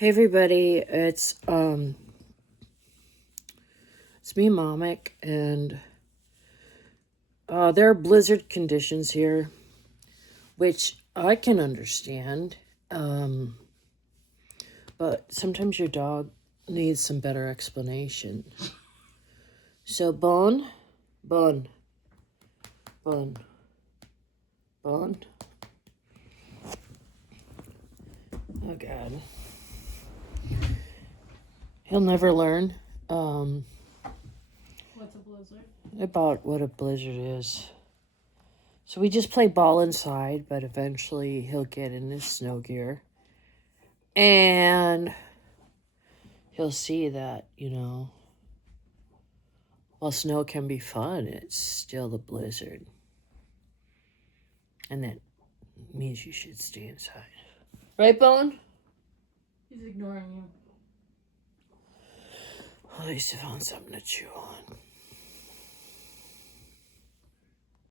Hey everybody, it's me, Momic, and there are blizzard conditions here, which I can understand. But sometimes your dog needs some better explanation. So Bone. Oh God, he'll never learn. What's a blizzard? About what a blizzard is. So we just play ball inside, but eventually he'll get in his snow gear. And he'll see that, while snow can be fun, it's still the blizzard. And that means you should stay inside. Right, Bone? He's ignoring you. Well, at least I found something to chew on.